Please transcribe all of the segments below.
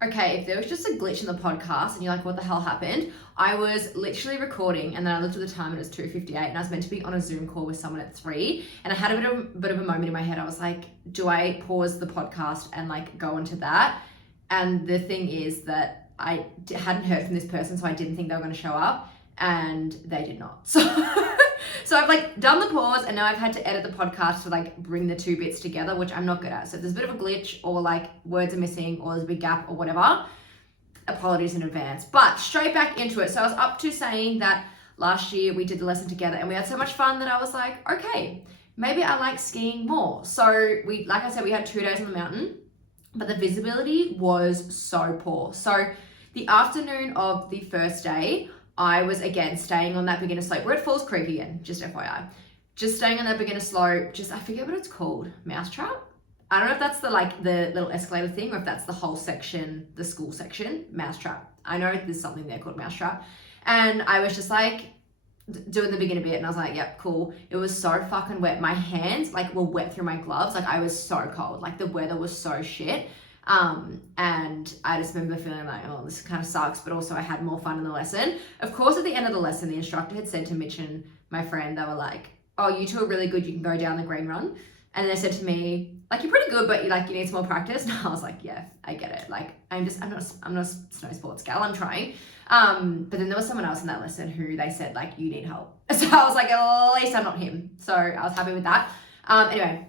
Okay, if there was just a glitch in the podcast and you're like, what the hell happened? I was literally recording and then I looked at the time and it was 2:58 and I was meant to be on a Zoom call with someone at 3. And I had a bit of a moment in my head. I was like, do I pause the podcast and like go into that? And the thing is that I hadn't heard from this person, so I didn't think they were going to show up, and they did not. So I've like done the pause and now I've had to edit the podcast to like bring the two bits together, which I'm not good at. So if there's a bit of a glitch or like words are missing or there's a big gap or whatever, apologies in advance. But straight back into it. So I was up to saying that last year we did the lesson together and we had so much fun that I was like, okay, maybe I like skiing more. So we, like I said, we had 2 days on the mountain, but the visibility was so poor. So the afternoon of the first day, I was again staying on that beginner slope. We're at Falls Creek again, just FYI. Just staying on that beginner slope, I forget what it's called, mousetrap? I don't know if that's the little escalator thing or if that's the whole section, the school section, mousetrap. I know there's something there called mousetrap. And I was just like doing the beginner bit and I was like, yep, cool. It was so fucking wet. My hands like were wet through my gloves. Like I was so cold. Like the weather was so shit. And I just remember feeling like, oh, this kind of sucks, but also I had more fun in the lesson. Of course, at the end of the lesson, the instructor had said to Mitch and my friend, they were like, oh, you two are really good. You can go down the green run. And they said to me, like, you're pretty good, but you need some more practice. And I was like, yeah, I get it. Like, I'm not a snow sports gal. I'm trying. But then there was someone else in that lesson who they said, like, you need help. So I was like, at least I'm not him. So I was happy with that. Anyway,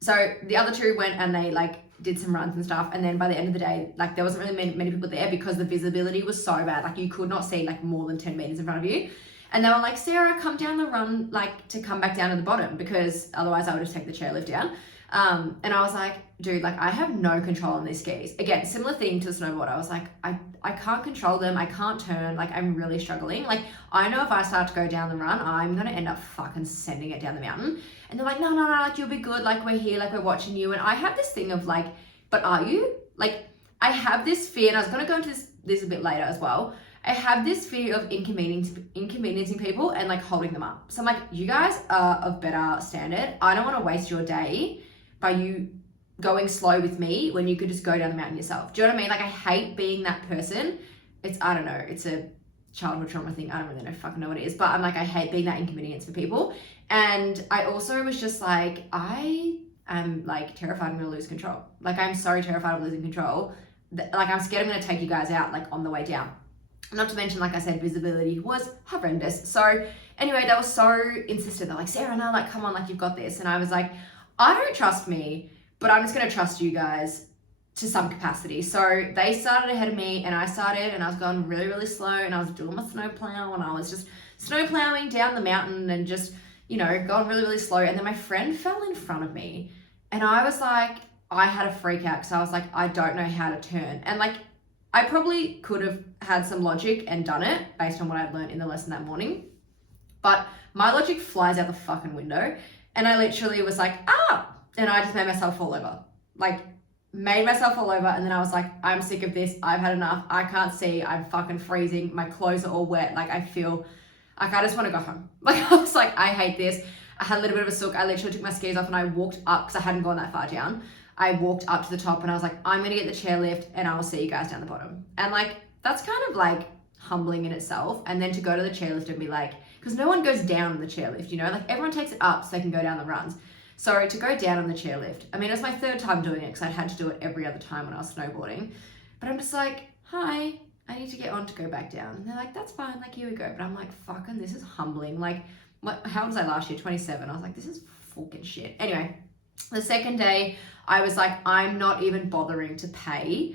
so the other two went and they like did some runs and stuff. And then by the end of the day, like there wasn't really many people there because the visibility was so bad. Like you could not see like more than 10 meters in front of you. And they were like, Sarah, come down the run, like to come back down to the bottom because otherwise I would just take the chairlift down. And I was like, dude, like I have no control on these skis. Again, similar thing to the snowboard. I was like, I can't control them. I can't turn. Like I'm really struggling. Like I know if I start to go down the run, I'm going to end up fucking sending it down the mountain. And they're like, no, like you'll be good. Like we're here, like we're watching you. And I have this thing of like, but are you? Like I have this fear, and I was going to go into this a bit later as well. I have this fear of inconveniencing people and like holding them up. So I'm like, you guys are of better standard. I don't want to waste your day by you going slow with me when you could just go down the mountain yourself. Do you know what I mean? Like I hate being that person. I don't know, it's a childhood trauma thing. I don't really fucking know what it is, but I'm like, I hate being that inconvenience for people. And I also was just like, I am like terrified I'm gonna lose control. Like I'm so terrified of losing control. Like I'm scared I'm gonna take you guys out like on the way down. Not to mention, like I said, visibility was horrendous. So anyway, they were so insistent. They're like, Sarah, no, like, come on, like you've got this. And I was like, I don't trust me, but I'm just gonna trust you guys to some capacity. So they started ahead of me and I started and I was going really, really slow and I was doing my snow plow and I was just snow plowing down the mountain and just, going really, really slow. And then my friend fell in front of me and I was like, I had a freak out because I was like, I don't know how to turn. And like, I probably could have had some logic and done it based on what I'd learned in the lesson that morning. But my logic flies out the fucking window. And I literally was like, and I just made myself fall over. Like, made myself fall over. And then I was like, I'm sick of this. I've had enough. I can't see. I'm fucking freezing. My clothes are all wet. Like, I feel like I just want to go home. Like, I was like, I hate this. I had a little bit of a sook. I literally took my skis off and I walked up because I hadn't gone that far down. I walked up to the top and I was like, I'm going to get the chairlift and I will see you guys down the bottom. And like, that's kind of like humbling in itself. And then to go to the chairlift and be like, because no one goes down on the chairlift, like everyone takes it up so they can go down the runs. So to go down on the chairlift, I mean, it was my third time doing it because I'd had to do it every other time when I was snowboarding. But I'm just like, hi, I need to get on to go back down. And they're like, that's fine, like here we go. But I'm like, fucking, this is humbling. Like, how old was I last year? 27. I was like, this is fucking shit. Anyway, the second day, I was like, I'm not even bothering to pay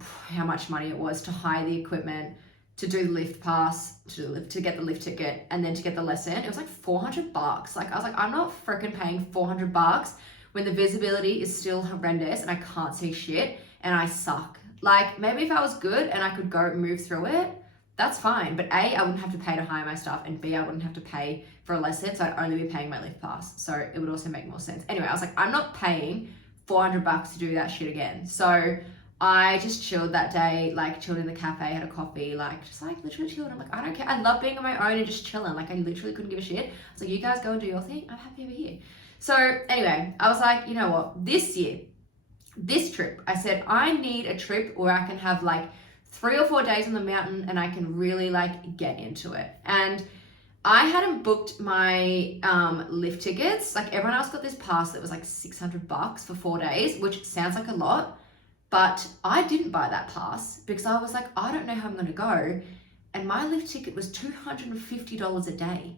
how much money it was to hire the equipment, to do the lift pass, to get the lift ticket, and then to get the lesson. It was like $400. Like, I was like, I'm not freaking paying $400 when the visibility is still horrendous and I can't see shit and I suck. Like, maybe if I was good and I could go move through it, that's fine. But A, I wouldn't have to pay to hire my stuff, and B, I wouldn't have to pay for a lesson, so I'd only be paying my lift pass. So it would also make more sense. Anyway, I was like, I'm not paying $400 to do that shit again. So I just chilled that day, like chilled in the cafe, had a coffee, like just like literally chilled. I'm like, I don't care. I love being on my own and just chilling. Like I literally couldn't give a shit. I was like, you guys go and do your thing. I'm happy over here. So anyway, I was like, you know what? This year, this trip. I said, I need a trip where I can have like 3 or 4 days on the mountain and I can really like get into it. And I hadn't booked my lift tickets. Like everyone else got this pass that was like $600 for 4 days, which sounds like a lot, but I didn't buy that pass because I was like, I don't know how I'm going to go. And my lift ticket was $250 a day.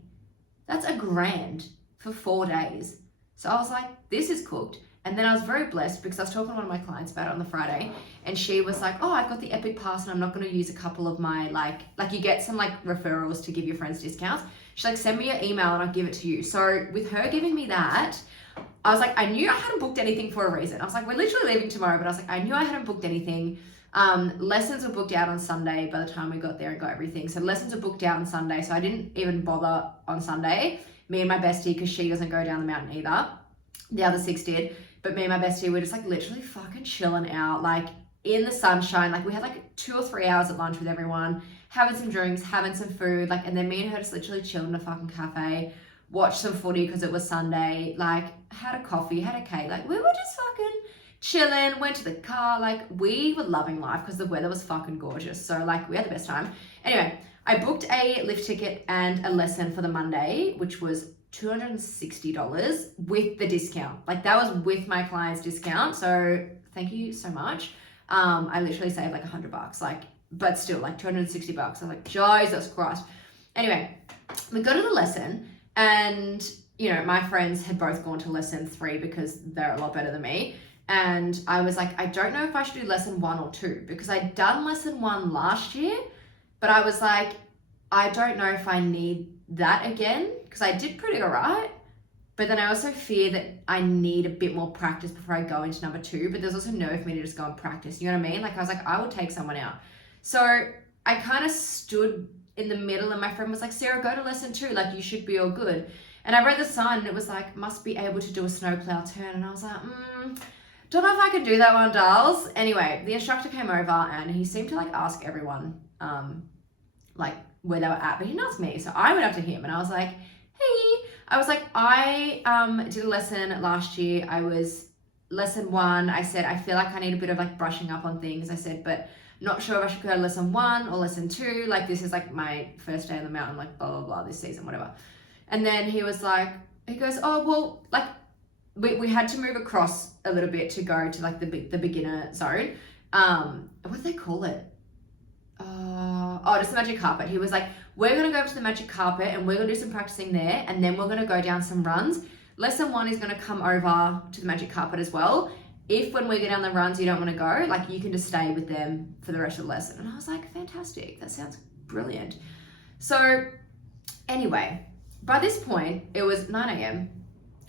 That's $1,000 for 4 days. So I was like, this is cooked. And then I was very blessed because I was talking to one of my clients about it on the Friday, and she was like, oh, I've got the Epic Pass and I'm not going to use a couple of my like you get some like referrals to give your friends discounts. She's like, send me your email and I'll give it to you. So with her giving me that, I was like, I knew I hadn't booked anything for a reason. I was like, we're literally leaving tomorrow, but I was like, I knew I hadn't booked anything. Lessons were booked out on Sunday by the time we got there and got everything. So lessons were booked out on Sunday. So I didn't even bother on Sunday. Me and my bestie, because she doesn't go down the mountain either. The other 6 did. But me and my bestie were just like literally fucking chilling out, like in the sunshine. Like we had like 2 or 3 hours at lunch with everyone, having some drinks, having some food, like, and then me and her just literally chilled in a fucking cafe, watched some footy because it was Sunday, like had a coffee, had a cake, like we were just fucking chilling, went to the car, like we were loving life because the weather was fucking gorgeous. So like we had the best time. Anyway, I booked a lift ticket and a lesson for the Monday, which was $260 with the discount. Like that was with my client's discount. So thank you so much. I literally saved like $100, like, but still like $260. I was like, Jesus Christ. Anyway, we go to the lesson and, you know, my friends had both gone to lesson 3 because they're a lot better than me. And I was like, I don't know if I should do lesson 1 or 2 because I'd done lesson 1 last year, but I was like, I don't know if I need that again because I did pretty all right. But then I also fear that I need a bit more practice before I go into number 2. But there's also no for me to just go and practice. You know what I mean? Like I was like, I will take someone out. So I kind of stood in the middle and my friend was like, Sarah, go to lesson 2. Like you should be all good. And I read the sign and it was like, must be able to do a snowplow turn. And I was like, don't know if I can do that one, dolls. Anyway, the instructor came over and he seemed to like ask everyone like where they were at, but he didn't ask me. So I went up to him and I was like, hey, I was like, I did a lesson last year. I was lesson 1. I said, I feel like I need a bit of like brushing up on things. I said, but not sure if I should go to lesson 1 or lesson 2. Like this is like my first day on the mountain, like blah, blah, blah, this season, whatever. And then he was like, he goes, oh, well, like we had to move across a little bit to go to like the beginner zone. What do they call it? Just the magic carpet. He was like, we're going to go up to the magic carpet and we're going to do some practicing there. And then we're going to go down some runs. Lesson 1 is going to come over to the magic carpet as well. If when we go down the runs, you don't want to go, like you can just stay with them for the rest of the lesson. And I was like, fantastic. That sounds brilliant. So anyway, by this point, it was 9 a.m.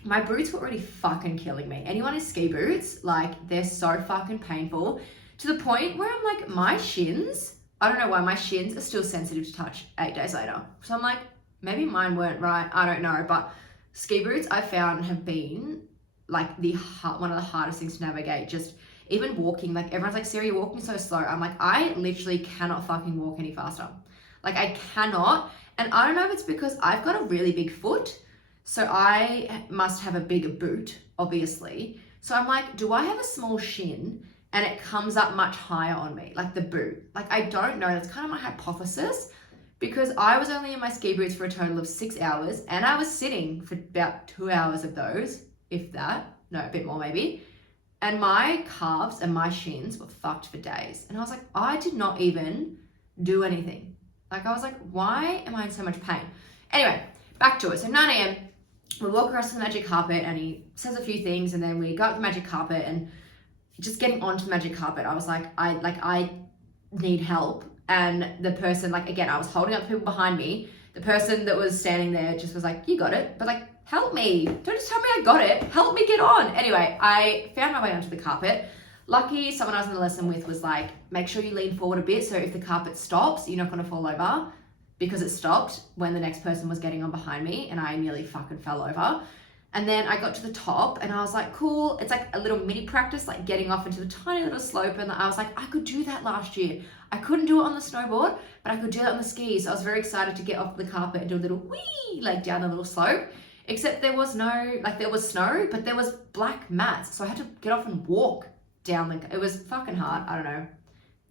My boots were already fucking killing me. Anyone in ski boots, like they're so fucking painful to the point where I'm like, my shins, I don't know why my shins are still sensitive to touch 8 days later. So I'm like, maybe mine weren't right. I don't know. But ski boots I found have been like one of the hardest things to navigate. Just even walking, like everyone's like, Sarah, you're walking so slow. I'm like, I literally cannot fucking walk any faster. Like I cannot. And I don't know if it's because I've got a really big foot. So I must have a bigger boot, obviously. So I'm like, do I have a small shin and it comes up much higher on me, like the boot? Like, I don't know. That's kind of my hypothesis because I was only in my ski boots for a total of 6 hours and I was sitting for about 2 hours of those, if that, no, a bit more maybe. And my calves and my shins were fucked for days. And I was like, I did not even do anything. Like, I was like, why am I in so much pain? Anyway, back to it. So 9 a.m., we walk across the magic carpet and he says a few things and then we go up the magic carpet and just getting onto the magic carpet, I was like, I need help. And the person, like, again, I was holding up people behind me. The person that was standing there just was like, you got it. But like, help me. Don't just tell me I got it. Help me get on. Anyway, I found my way onto the carpet. Lucky someone I was in the lesson with was like, make sure you lean forward a bit. So if the carpet stops, you're not going to fall over, because it stopped when the next person was getting on behind me and I nearly fucking fell over. And then I got to the top and I was like, cool. It's like a little mini practice, like getting off into the tiny little slope. And I was like, I could do that last year. I couldn't do it on the snowboard, but I could do it on the skis. So I was very excited to get off the carpet and do a little wee, like down the little slope. Except there was no, like there was snow, but there was black mats. So I had to get off and walk down it was fucking hard. I don't know.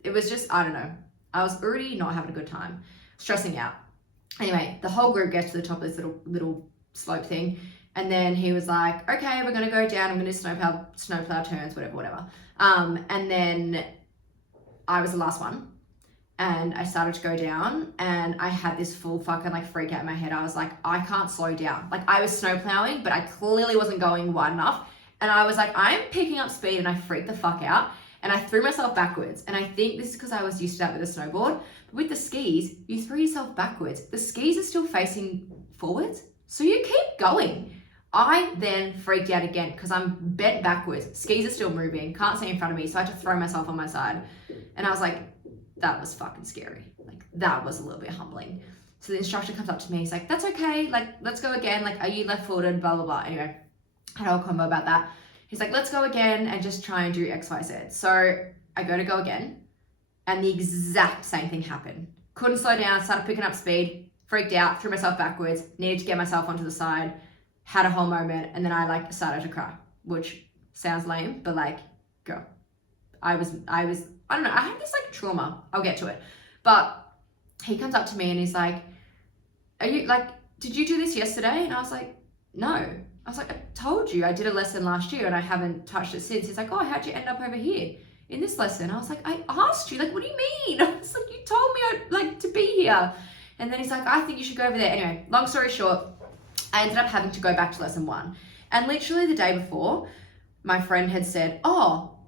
It was just, I don't know. I was already not having a good time, stressing out. Anyway, the whole group gets to the top of this little slope thing. And then he was like, okay, we're going to go down. I'm going to snowplow turns, whatever. And then I was the last one. And I started to go down and I had this full fucking like freak out in my head. I was like, I can't slow down. Like I was snowplowing, but I clearly wasn't going wide enough. And I was like, I'm picking up speed, and I freaked the fuck out. And I threw myself backwards. And I think this is because I was used to that with a snowboard. But with the skis, you throw yourself backwards. The skis are still facing forwards. So you keep going. I then freaked out again because I'm bent backwards. Skis are still moving. Can't see in front of me. So I had to throw myself on my side. And I was like, that was fucking scary. Like that was a little bit humbling. So the instructor comes up to me. He's like, that's okay. Like, let's go again. Like, are you left footed? Blah, blah, blah. Anyway, I had a whole combo about that. He's like, let's go again and just try and do X, Y, Z. So I go again. And the exact same thing happened. Couldn't slow down. Started picking up speed. Freaked out. Threw myself backwards. Needed to get myself onto the side. Had a whole moment. And then I like started to cry. Which sounds lame. But like, girl. I don't know, I had this like trauma. I'll get to it. But he comes up to me and he's like, are you like, did you do this yesterday? And I was like, no. I was like, I told you I did a lesson last year and I haven't touched it since. He's like, oh, how'd you end up over here in this lesson? I was like, I asked you, like, what do you mean? I was like, you told me I'd like to be here. And then he's like, I think you should go over there. Anyway, long story short, I ended up having to go back to lesson 1. And literally the day before, my friend had said, oh,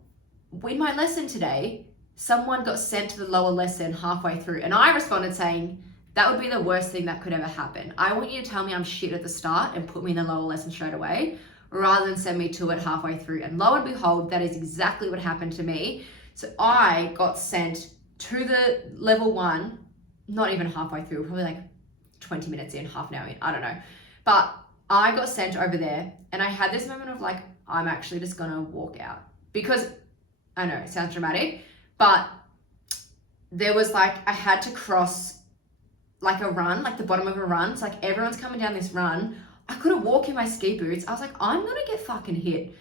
in my lesson today, someone got sent to the lower lesson halfway through. And I responded saying, that would be the worst thing that could ever happen. I want you to tell me I'm shit at the start and put me in the lower lesson straight away, rather than send me to it halfway through. And lo and behold, that is exactly what happened to me. So I got sent to the level 1, not even halfway through, probably like 20 minutes in, half an hour in, I don't know. But I got sent over there and I had this moment of like, I'm actually just gonna walk out. Because I know it sounds dramatic, but there was like, I had to cross like a run, like the bottom of a run. So like everyone's coming down this run. I couldn't walk in my ski boots. I was like, I'm gonna get fucking hit.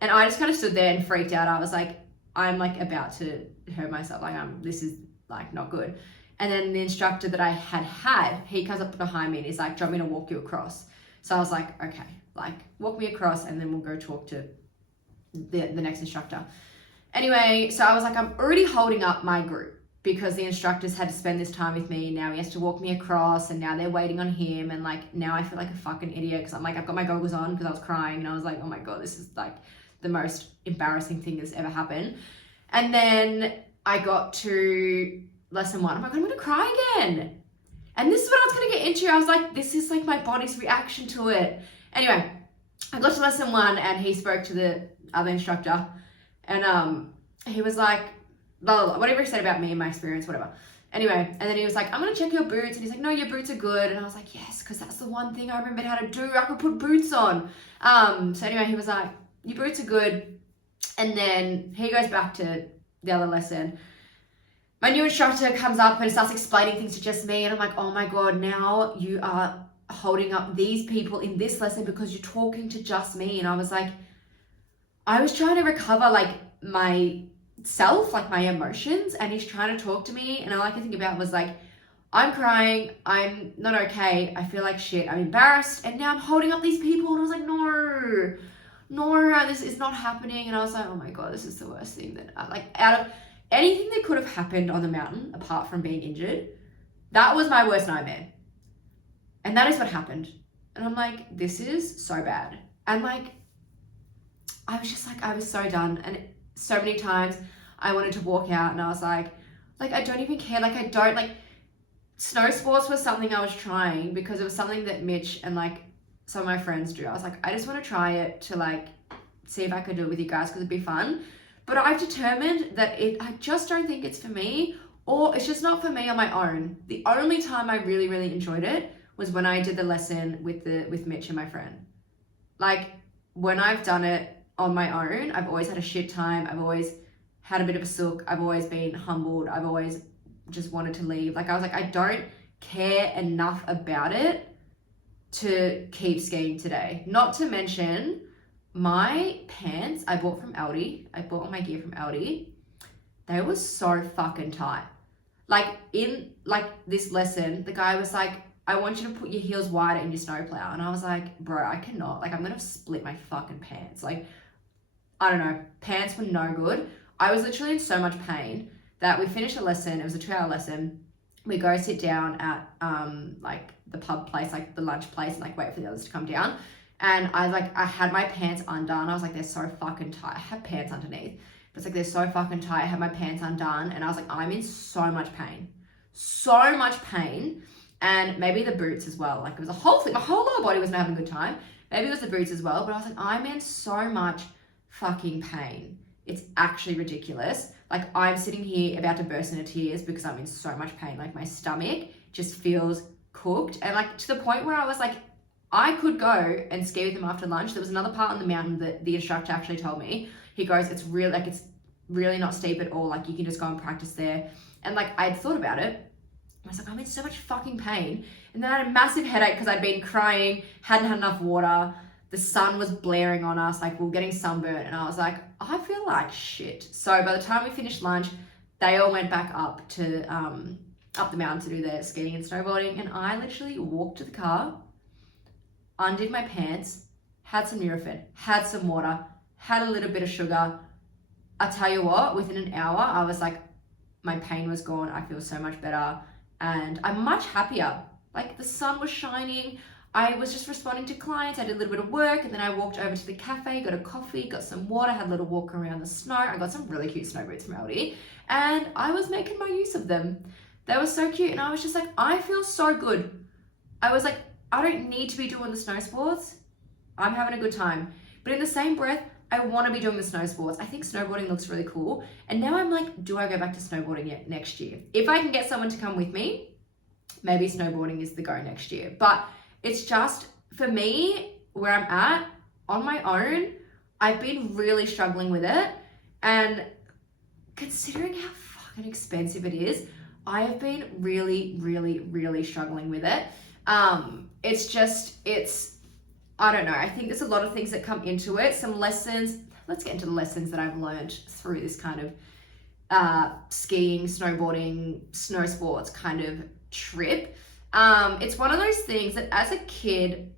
And I just kind of stood there and freaked out. I was like, I'm like about to hurt myself. Like this is like not good. And then the instructor that I had, he comes up behind me and he's like, do you want me to walk you across? So I was like, okay, like walk me across and then we'll go talk to the next instructor. Anyway, so I was like, I'm already holding up my group because the instructors had to spend this time with me. Now he has to walk me across and now they're waiting on him. And like, now I feel like a fucking idiot because I'm like, I've got my goggles on because I was crying and I was like, oh my God, this is like the most embarrassing thing that's ever happened. And then I got to lesson 1. I'm like, I'm going to cry again. And this is what I was going to get into. I was like, this is like my body's reaction to it. Anyway, I got to lesson 1 and he spoke to the other instructor. And he was like, blah, blah, blah, whatever he said about me and my experience, whatever. Anyway, and then he was like, I'm going to check your boots. And he's like, no, your boots are good. And I was like, yes, because that's the one thing I remembered how to do. I could put boots on. So anyway, he was like, your boots are good. And then he goes back to the other lesson. My new instructor comes up and starts explaining things to just me. And I'm like, oh my God, now you are holding up these people in this lesson because you're talking to just me. And I was like, I was trying to recover like myself, like my emotions, and he's trying to talk to me. And all I could think about was like, I'm crying. I'm not okay. I feel like shit. I'm embarrassed. And now I'm holding up these people. And I was like, no, this is not happening. And I was like, oh my God, this is the worst thing that like out of anything that could have happened on the mountain, apart from being injured, that was my worst nightmare. And that is what happened. And I'm like, this is so bad. And like, I was just like, I was so done. And so many times I wanted to walk out and I was like, I don't even care. Like, I don't like snow sports was something I was trying because it was something that Mitch and like some of my friends do. I was like, I just want to try it to like see if I could do it with you guys because it'd be fun. But I've determined that I just don't think it's for me, or it's just not for me on my own. The only time I really, really enjoyed it was when I did the lesson with Mitch and my friend. Like when I've done it on my own, I've always had a shit time. I've always had a bit of a sook. I've always been humbled. I've always just wanted to leave. Like I was like, I don't care enough about it to keep skiing today. Not to mention, my pants I bought from Aldi, I bought all my gear from Aldi, they were so fucking tight. Like in like this lesson, the guy was like, I want you to put your heels wider in your snowplow. And I was like, bro, I cannot. Like, I'm gonna split my fucking pants. Like, I don't know. Pants were no good. I was literally in so much pain that we finished the lesson. It was a 2-hour lesson. We go sit down at like the pub place, like the lunch place, and like wait for the others to come down. And I had my pants undone. I was like, they're so fucking tight. I have pants underneath. But it's like, they're so fucking tight. I had my pants undone. And I was like, I'm in so much pain. So much pain. And maybe the boots as well. Like, it was a whole thing. My whole lower body wasn't having a good time. Maybe it was the boots as well. But I was like, I'm in so much fucking pain. It's actually ridiculous. Like, I'm sitting here about to burst into tears because I'm in so much pain. Like, my stomach just feels cooked. And like, to the point where I was like, I could go and ski with them after lunch. There was another part on the mountain that the instructor actually told me. He goes, it's really not steep at all. Like, you can just go and practice there. And like, I'd thought about it. I was like, I'm in so much fucking pain. And then I had a massive headache because I'd been crying, hadn't had enough water. The sun was blaring on us, like we were getting sunburnt. And I was like, I feel like shit. So by the time we finished lunch, they all went back up to up the mountain to do their skiing and snowboarding. And I literally walked to the car, undid my pants, had some Nurofen, had some water, had a little bit of sugar. I tell you what, within an hour, I was like, my pain was gone. I feel so much better. And I'm much happier. Like, the sun was shining. I was just responding to clients. I did a little bit of work, and then I walked over to the cafe, got a coffee, got some water, had a little walk around the snow. I got some really cute snow boots from Aldi, and I was making my use of them. They were so cute, and I was just like, I feel so good. I was like, I don't need to be doing the snow sports. I'm having a good time. But in the same breath, I want to be doing the snow sports. I think snowboarding looks really cool. And now I'm like, do I go back to snowboarding yet next year? If I can get someone to come with me, maybe snowboarding is the go next year. But it's just, for me, where I'm at, on my own, I've been really struggling with it. And considering how fucking expensive it is, I have been really, really, really struggling with it. I don't know. I think there's a lot of things that come into it. Some lessons. Let's get into the lessons that I've learned through this kind of skiing, snowboarding, snow sports kind of trip. It's one of those things that as a kid,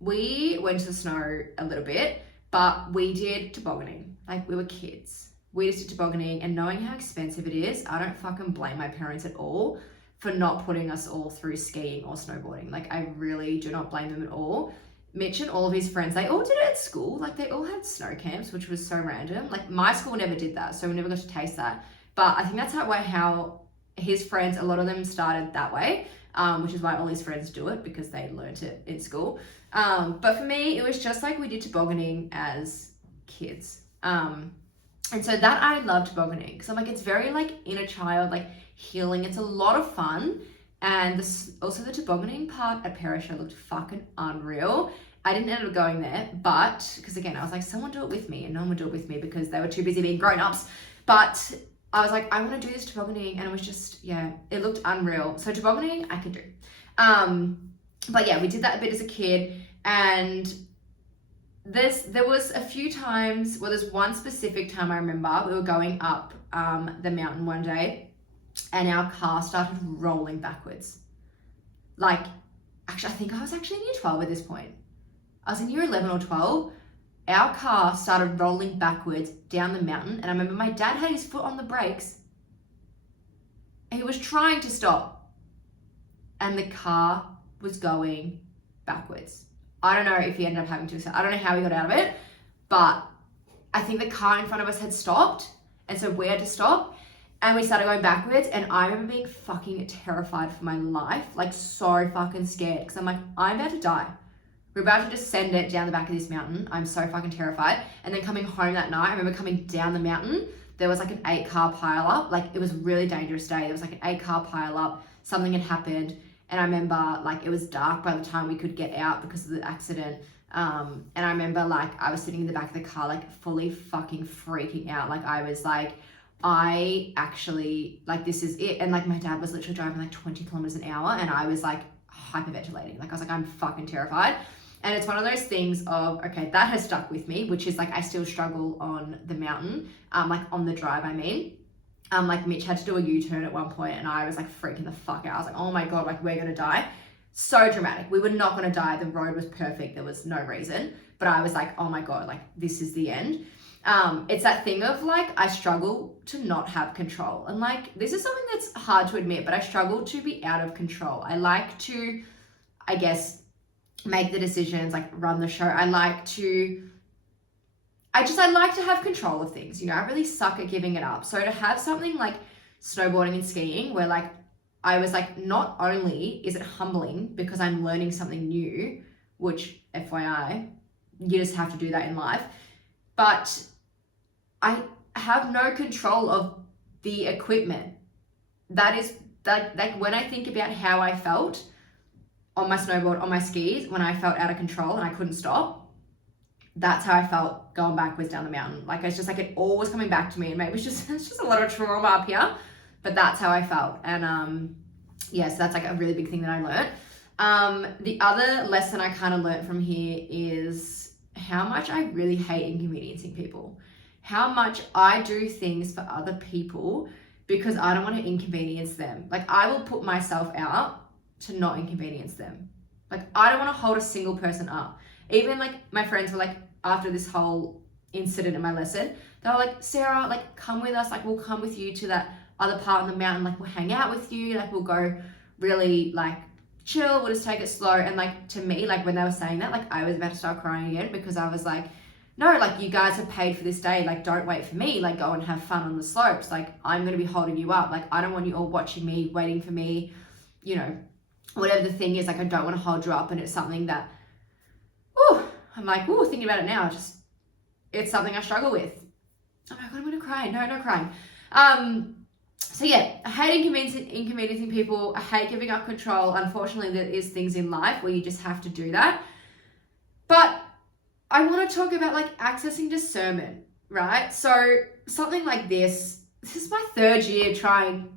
we went to the snow a little bit, but we did tobogganing. Like, we were kids. We just did tobogganing, and knowing how expensive it is, I don't fucking blame my parents at all for not putting us all through skiing or snowboarding. Like, I really do not blame them at all. Mitch and all of his friends, they all did it at school. Like, they all had snow camps, which was so random. Like, my school never did that, so we never got to taste that. But I think that's how his friends, a lot of them started that way, which is why all his friends do it, because they learned it in school. But for me, it was just like we did tobogganing as kids. And so that I loved tobogganing, because I'm like, it's very like inner child, like healing. It's a lot of fun. And also the tobogganing part at Perisher looked fucking unreal. I didn't end up going there, but because again, I was like, someone do it with me, and no one would do it with me because they were too busy being grown-ups. But I was like, I want to do this tobogganing, and it was just, yeah, it looked unreal. So tobogganing, I could do. But yeah, we did that a bit as a kid, and there was a few times, well, there's one specific time I remember we were going up the mountain one day, and our car started rolling backwards. Like, actually, I think I was actually in year 12 at this point. I was in year 11 or 12. Our car started rolling backwards down the mountain, and I remember my dad had his foot on the brakes. He was trying to stop, and the car was going backwards. I don't know if he ended up having to, I don't know how he got out of it, but I think the car in front of us had stopped, and so we had to stop. And we started going backwards, and I remember being fucking terrified for my life, like so fucking scared, because I'm like, I'm about to die. We're about to descend it down the back of this mountain. I'm so fucking terrified. And then coming home that night, I remember coming down the mountain, there was like an 8-car pile up. Like, it was a really dangerous day. There was like an 8-car pile up. Something had happened. And I remember like it was dark by the time we could get out because of the accident. And I remember like I was sitting in the back of the car, like fully fucking freaking out. Like, I was like, I actually, like, this is it. And like my dad was literally driving like 20 kilometers an hour, and I was like hyperventilating. Like, I was like, I'm fucking terrified. And it's one of those things of, okay, that has stuck with me, which is like, I still struggle on the mountain, like on the drive, I mean. Like Mitch had to do a U-turn at one point and I was like freaking the fuck out. I was like, oh my God, like we're gonna die. So dramatic. We were not gonna die. The road was perfect. There was no reason. But I was like, oh my God, like this is the end. It's that thing of like, I struggle to not have control. And like, this is something that's hard to admit, but I struggle to be out of control. I like to, I guess, make the decisions, like run the show. I like to have control of things. You know, I really suck at giving it up. So to have something like snowboarding and skiing where like, I was like, not only is it humbling because I'm learning something new, which FYI, you just have to do that in life, but I have no control of the equipment. That is like when I think about how I felt on my snowboard, on my skis, when I felt out of control and I couldn't stop, that's how I felt going backwards down the mountain. Like it's just like it all was coming back to me, and maybe it's just a lot of trauma up here, but that's how I felt. And yeah, so that's like a really big thing that I learned. The other lesson I kind of learned from here is how much I really hate inconveniencing people. How much I do things for other people because I don't want to inconvenience them. Like I will put myself out to not inconvenience them. Like I don't want to hold a single person up. Even like my friends were like, after this whole incident in my lesson, they were like, Sarah, like come with us. Like we'll come with you to that other part of the mountain. Like we'll hang out with you. Like we'll go really like chill. We'll just take it slow. And like to me, like when they were saying that, like I was about to start crying again because I was like, no, like you guys have paid for this day. Like don't wait for me. Like go and have fun on the slopes. Like I'm going to be holding you up. Like I don't want you all watching me, waiting for me, you know, whatever the thing is. Like I don't want to hold you up. And it's something that, I'm like, thinking about it now, it's something I struggle with. Oh my God, I'm going to cry. No, not crying. So yeah, I hate inconveniencing people. I hate giving up control. Unfortunately, there is things in life where you just have to do that. But I want to talk about like accessing discernment, right? So something like this is my third year trying.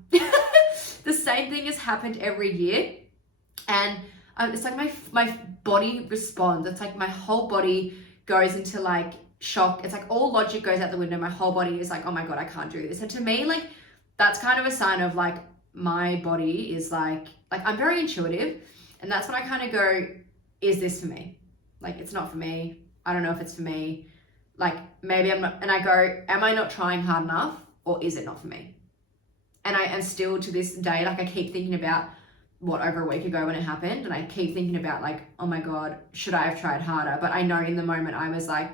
The same thing has happened every year. And it's like my body responds. It's like my whole body goes into like shock. It's like all logic goes out the window. My whole body is like, oh my God, I can't do this. And to me, like, that's kind of a sign of like my body is like I'm very intuitive. And that's when I kind of go, is this for me? Like, it's not for me. I don't know if it's for me. Like, maybe I'm not. And I go, am I not trying hard enough or is it not for me? And I am still to this day, like I keep thinking about over a week ago when it happened. And I keep thinking about like, oh my God, should I have tried harder? But I know in the moment I was like,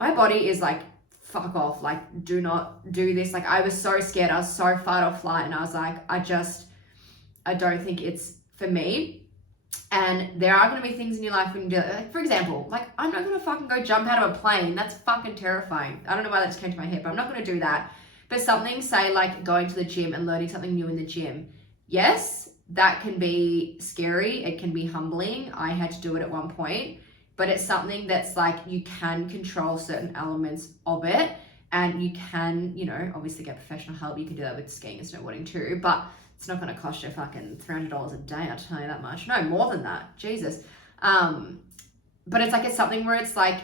my body is like, fuck off. Like, do not do this. Like, I was so scared. I was so fight or flight. And I was like, I don't think it's for me. And there are going to be things in your life when you do it. Like, for example, like, I'm not going to fucking go jump out of a plane. That's fucking terrifying. I don't know why that just came to my head, but I'm not going to do that. But something, say like going to the gym and learning something new in the gym. Yes, that can be scary. It can be humbling. I had to do it at one point, but it's something that's like, you can control certain elements of it and you can, you know, obviously get professional help. You can do that with skiing and snowboarding too, but it's not going to cost you fucking $300 a day. I'll tell you that much. No, more than that. Jesus. But it's like, it's something where it's like,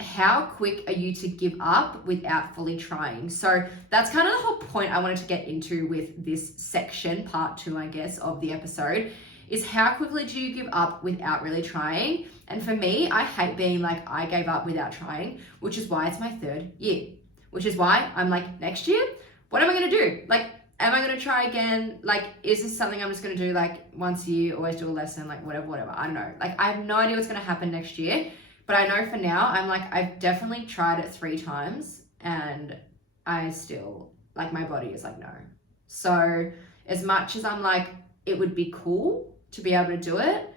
how quick are you to give up without fully trying? So that's kind of the whole point I wanted to get into with this section, part 2, I guess, of the episode, is how quickly do you give up without really trying? And for me, I hate being like, I gave up without trying, which is why it's my 3rd year, which is why I'm like, next year, what am I going to do? Like, am I going to try again? Like, is this something I'm just going to do like once a year, always do a lesson, like whatever. I don't know. Like, I have no idea what's going to happen next year. But I know for now, I'm like, I've definitely tried it 3 times and I still, like, my body is like, no. So as much as I'm like, it would be cool to be able to do it,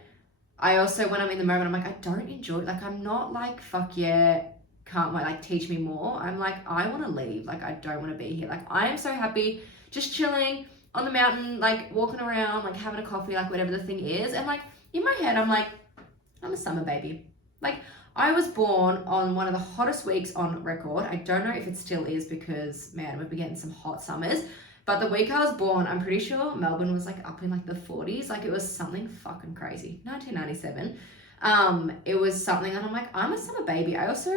I also, when I'm in the moment, I'm like, I don't enjoy it. Like, I'm not like, fuck yeah, can't wait, like, teach me more. I'm like, I want to leave. Like, I don't want to be here. Like, I am so happy just chilling on the mountain, like, walking around, like, having a coffee, like, whatever the thing is. And, like, in my head, I'm like, I'm a summer baby. Like, I was born on one of the hottest weeks on record. I don't know if it still is because, man, we've been getting some hot summers. But the week I was born, I'm pretty sure Melbourne was like up in like the 40s. Like, it was something fucking crazy. 1997. It was something that I'm like, I'm a summer baby. I also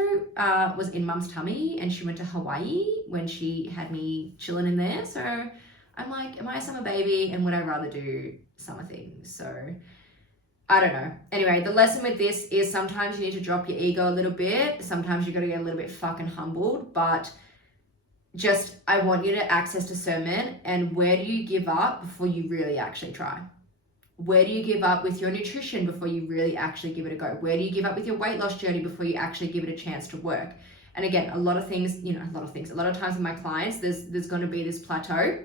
was in mum's tummy and she went to Hawaii when she had me chilling in there. So I'm like, am I a summer baby and would I rather do summer things? So I don't know. Anyway, the lesson with this is sometimes you need to drop your ego a little bit. Sometimes you got to get a little bit fucking humbled, but just, I want you to access discernment. And where do you give up before you really actually try? Where do you give up with your nutrition before you really actually give it a go? Where do you give up with your weight loss journey before you actually give it a chance to work? And again, a lot of times with my clients, there's going to be this plateau,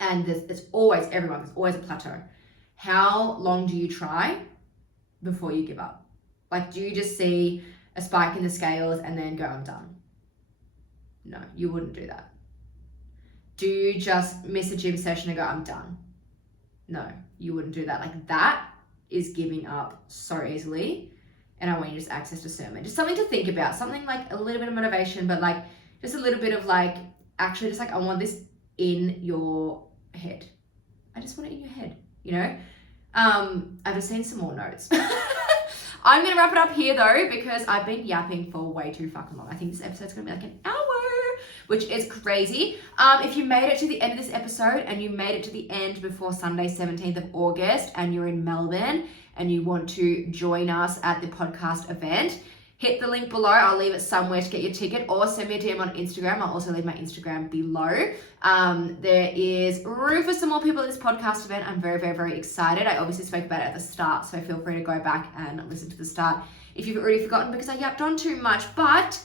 and there's always a plateau. How long do you try before you give up? Like, do you just see a spike in the scales and then go, I'm done? No, you wouldn't do that. Do you just miss a gym session and go, I'm done? No, you wouldn't do that. Like, that is giving up so easily. And I want you to just access discernment. Just something to think about. Something like a little bit of motivation, but like just a little bit of like, actually just like, I want this in your head. I just want it in your head, you know? I've just seen some more notes. I'm going to wrap it up here though, because I've been yapping for way too fucking long. I think this episode's going to be like an hour, which is crazy. If you made it to the end of this episode and you made it to the end before Sunday, 17th of August, and you're in Melbourne and you want to join us at the podcast event, hit the link below. I'll leave it somewhere to get your ticket, or send me a DM on Instagram. I'll also leave my Instagram below. There is room for some more people at this podcast event. I'm very, very, very excited. I obviously spoke about it at the start, so feel free to go back and listen to the start if you've already forgotten, because I yapped on too much. But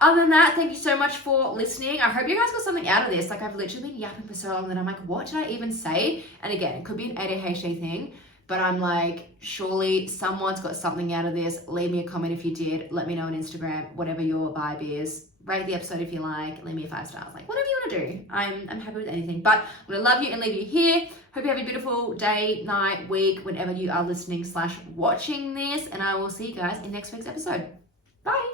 other than that, thank you so much for listening. I hope you guys got something out of this. Like, I've literally been yapping for so long that I'm like, what did I even say? And again, it could be an ADHD thing, but I'm like, surely someone's got something out of this. Leave me a comment if you did. Let me know on Instagram, whatever your vibe is. Rate the episode if you like. Leave me 5 stars. Like, whatever you want to do. I'm happy with anything. But I'm going to love you and leave you here. Hope you have a beautiful day, night, week, whenever you are listening / watching this. And I will see you guys in next week's episode. Bye.